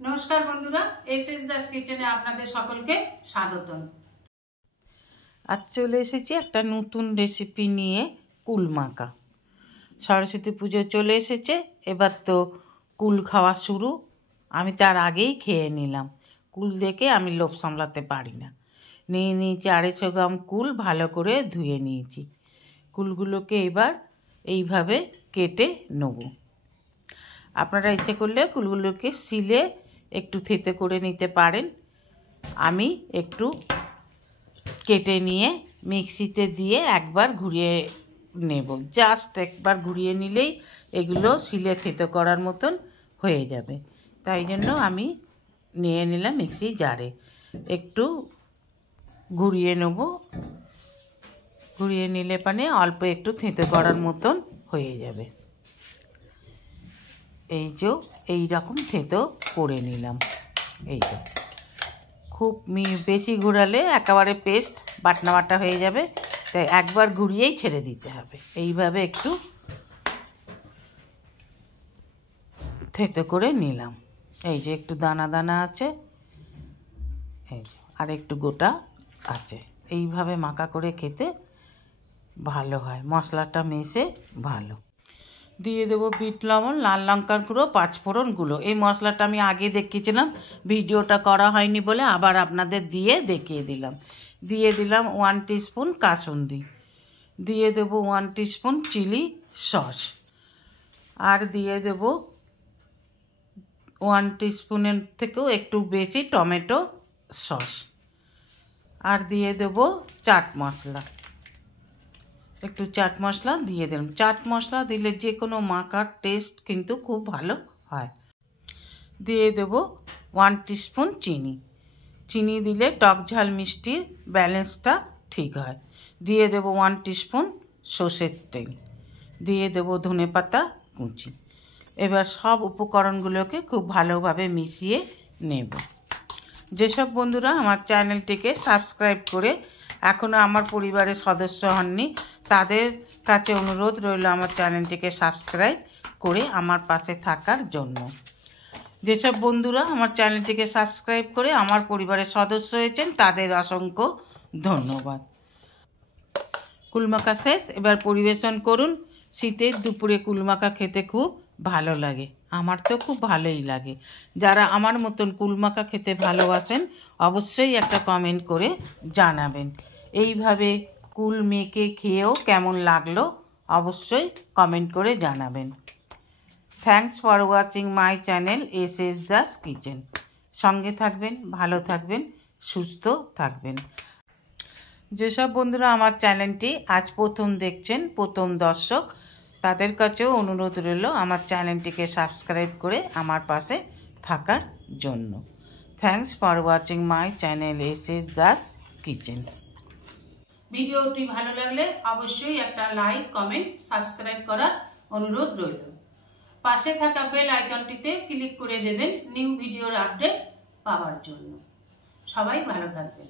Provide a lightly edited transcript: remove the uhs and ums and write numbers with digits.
नमस्कार बंधुरा एसएस दास किचेने आपनादेर सकलके स्वागतम। आज चले एसेछि एकटा नतून रेसिपि निये कुल माखा। सरस्वती पुजो चले एसेছে, एबार तो कुल खावा शुरू। आमी तार आगेई खेये निलाम। कुल देखे आमी लोभ सामलाते पारी ना। निये निয়েছি 250 ग्राम कुल भालो करे धुए निয়েছি। कुलगुलोके एबार এইভাবে কেটে নেব। আপনারা ইচ্ছে করলে কুলগুলোকে সিলে একটু থেতে করে নিতে পারেন। আমি একটু কেটে নিয়ে মিক্সিতে দিয়ে একবার ঘুরিয়ে নেব। জাস্ট একবার ঘুরিয়ে নিলেই এগুলো সিলে থেতে করার মতন হয়ে যাবে। তাই জন্য আমি নিয়ে নিলাম মিক্সি জারে। একটু ঘুরিয়ে নেব। ঘুরিয়ে নিলে পানে অল্প একটু থেতে করার মতন হয়ে যাবে। এই যে এই রকম থেতো করে নিলাম। এই যে খুব বেশি ঘোরালে একেবারে পেস্ট বাটনা বাটা হয়ে যাবে, তাই একবার ঘুরিয়েই ছেড়ে দিতে হবে। এইভাবে একটু থেতো করে নিলাম। এই যে একটু দানা দানা আছে, এই যে আর একটু গোটা আছে। এইভাবে মাখা করে খেতে ভালো হয়, মশলাটা মেশে ভালো। দিয়ে দেবো বিট লবণ, লাল লঙ্কার গুঁড়ো, পাঁচফোড়নগুলো। এই মশলাটা আমি আগে দেখিয়েছিলাম, ভিডিওটা করা হয়নি বলে আবার আপনাদের দিয়ে দেখিয়ে দিলাম। দিয়ে দিলাম 1 টিস্পুন কাসুন্দি, দিয়ে দেবো 1 টিস্পুন চিলি সস, আর দিয়ে দেবো 1 টিস্পুনের থেকেও একটু বেশি টমেটো সস, আর দিয়ে দেবো চাট মশলা। একটু চাট মশলা দিয়ে দিলাম। চাট মশলা দিলে যে কোনো মাখার টেস্ট কিন্তু খুব ভালো হয়। দিয়ে দেব 1 টিস্পুন চিনি। চিনি দিলে টক ঝাল মিষ্টির ব্যালেন্সটা ঠিক হয়। দিয়ে দেব 1 টিস্পুন সর্ষের তেল। দিয়ে দেব ধনেপাতা কুচি। এবার সব উপকরণগুলোকে খুব ভালোভাবে মিশিয়ে নেব। যেসব বন্ধুরা আমার চ্যানেলটিকে সাবস্ক্রাইব করে এখনও আমার পরিবারের সদস্য হননি, তাদের কাছে অনুরোধ রইল আমার চ্যানেলটিকে সাবস্ক্রাইব করে আমার পাশে থাকার জন্য। যেসব বন্ধুরা আমার চ্যানেলটিকে সাবস্ক্রাইব করে আমার পরিবারের সদস্য হয়েছেন তাদের অসংখ্য ধন্যবাদ। কুলমাখা শেষ, এবার পরিবেশন করুন। শীতের দুপুরে কুলমাখা খেতে খুব ভালো লাগে, আমার তো খুব ভালোই লাগে। যারা আমার মতন কুলমাখা খেতে ভালোবাসেন অবশ্যই একটা কমেন্ট করে জানাবেন। এইভাবে কুল মেখে খেয়েও কেমন লাগলো অবশ্যই কমেন্ট করে জানাবেন। Thanks for watching my channel SS Das kitchen. সঙ্গে থাকবেন, ভালো থাকবেন, সুস্থ থাকবেন। যেসব বন্ধুরা আমার চ্যানেলটি আজ প্রথম দেখছেন, প্রথম দর্শক, তাদের কাছেও অনুরোধ রইল আমার চ্যানেলটিকে সাবস্ক্রাইব করে আমার পাশে থাকার জন্য। Thanks for watching my channel SS Das kitchen. ভিডিওটি ভালো লাগলে অবশ্যই একটা লাইক, কমেন্ট, সাবস্ক্রাইব করার অনুরোধ রইল। পাশে থাকা বেল আইকনটিতে ক্লিক করে দেবেন নিউ ভিডিওর আপডেট পাওয়ার জন্য। সবাই ভালো থাকবেন।